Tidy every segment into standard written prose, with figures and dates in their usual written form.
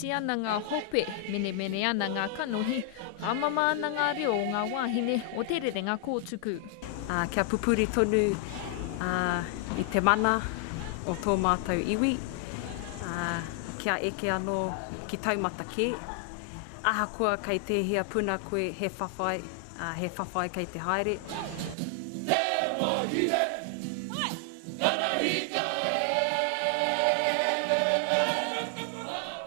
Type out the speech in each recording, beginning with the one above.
iti ana ngā hope, mene ana ngā kanohi, amama ana ngā reo o ngā wāhine o te rerenga kōtuku. Kia pupuri tonu i te mana o tō mātou iwi, kia eke anō ki taumata kē. Ahakoa kei te hea puna koe he whawhai kei te haere.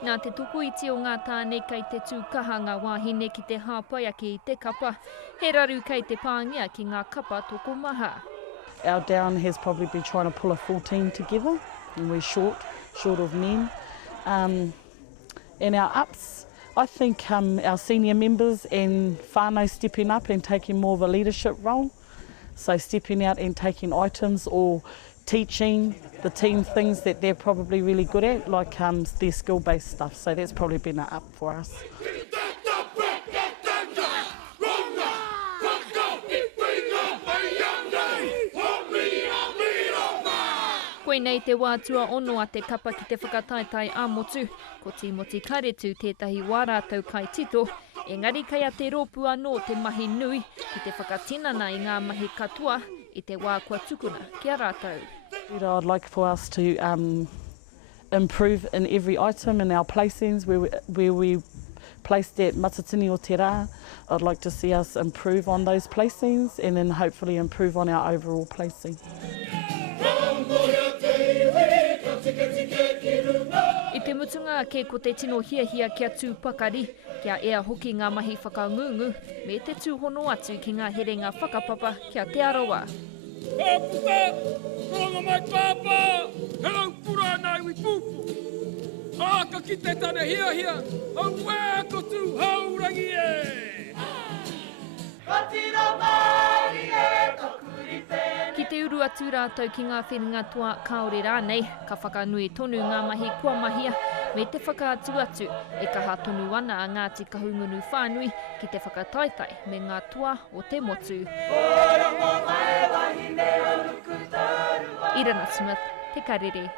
Nā te tuku iti o ngā tāne kei te tūkaha ngā wāhine ki te hāpai ake i te kapa, he raru kei te pāngia ki ngā kapa toko maha. Our down has probably been trying to pull a full team together, and we're short of men. And our ups, I think our senior members and whānau stepping up and taking more of a leadership role. So stepping out and taking items or teaching the team things that they're probably really good at, like their skill-based stuff. So that's probably been an up for us. Koe nei te wātua ono a te kapa ki te whakataetai ā-motu, ko Timoti Karetu tētahi wā rātau kai tito, engari kei a te rōpu anō te mahi nui ki te whakatinana i ngā mahi katoa i te wā kua tukuna kia rātau. I'd like for us to improve in every item in our placings where we placed at Matatini o te rā. I'd like to see us improve on those placings and then hopefully improve on our overall placing. I te mutunga ke ko te tino hiahia kia tūpakari, kia ea hoki ngā mahi whakangungu, me te tūhono atu ki ngā herenga whakapapa kia te arawa. E puta, ronga mai pāpā, he lau pura nai wi pūpu. Aka ki te tane hiahia, au wē kotu haurangi e! Katira mai e tokuri pēne. Ki te uru atu rātau ki ngā whenua toa kaore rānei, ka whakanui tonu ngā mahi kua mahia, me te whakaatu atu e kaha tonu ana a Ngāti Kahungunu whānui ki te whakataetai me ngā toa o te motu. Irana Smith, Te Karere.